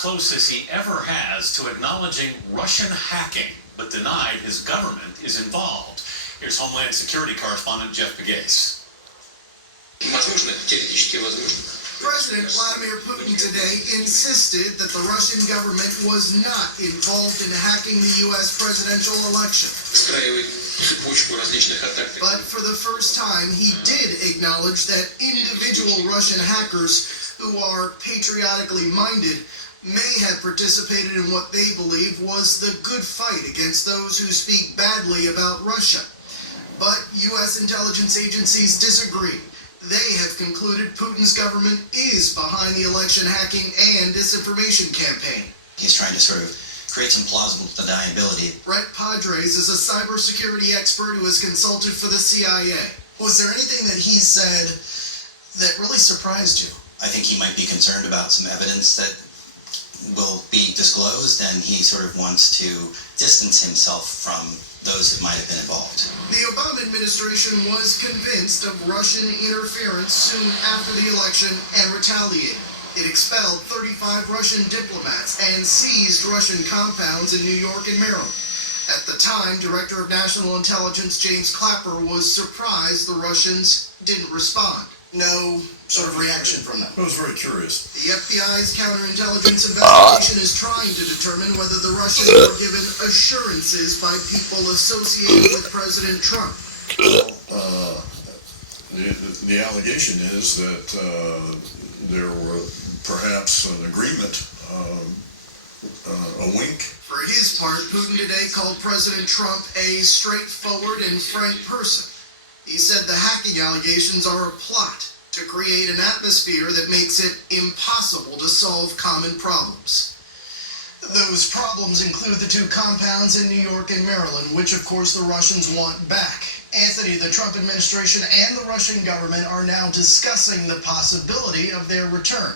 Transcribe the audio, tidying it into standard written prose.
closest he ever has to acknowledging Russian hacking, but denied his government is involved. Here's Homeland Security correspondent Jeff Begase. Возможно, теоретически возможно. President Vladimir Putin today insisted that the Russian government was not involved in hacking the U.S. presidential election. Встраивает цепочку различных атак. But for the first time, he did acknowledge that individual Russian hackers who are patriotically minded may have participated in what they believe was the good fight against those who speak badly about Russia. But U.S. intelligence agencies disagree. They have concluded Putin's government is behind the election hacking and disinformation campaign. He's trying to sort of create some plausible deniability. Brett Padres is a cybersecurity expert who has consulted for the CIA. Was there anything that he said that really surprised you? I think he might be concerned about some evidence that will be disclosed, and he sort of wants to distance himself from those that might have been involved. The Obama administration was convinced of Russian interference soon after the election and retaliated. It expelled 35 Russian diplomats and seized Russian compounds in New York and Maryland. At the time, Director of National Intelligence James Clapper was surprised the Russians didn't respond. No sort of reaction from them. It was very curious. The FBI's counterintelligence investigation is trying to determine whether the Russians were given assurances by people associated with President Trump. The allegation is that there were perhaps an agreement, a wink. For his part, Putin today called President Trump a straightforward and frank person. He said the hacking allegations are a plot to create an atmosphere that makes it impossible to solve common problems. Those problems include the two compounds in New York and Maryland, which of course the Russians want back. Anthony, the Trump administration and the Russian government are now discussing the possibility of their return.